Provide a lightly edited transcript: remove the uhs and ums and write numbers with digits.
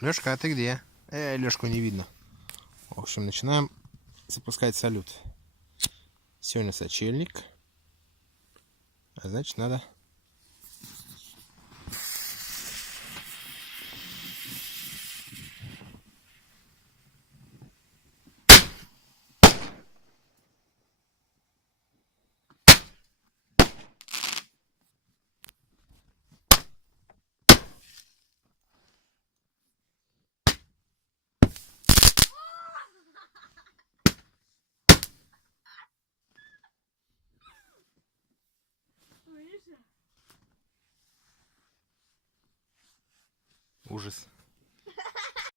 Лёшка, а ты где? Лёшку не видно. В общем, начинаем запускать салют. Сегодня сочельник. А значит, надо... Ужас.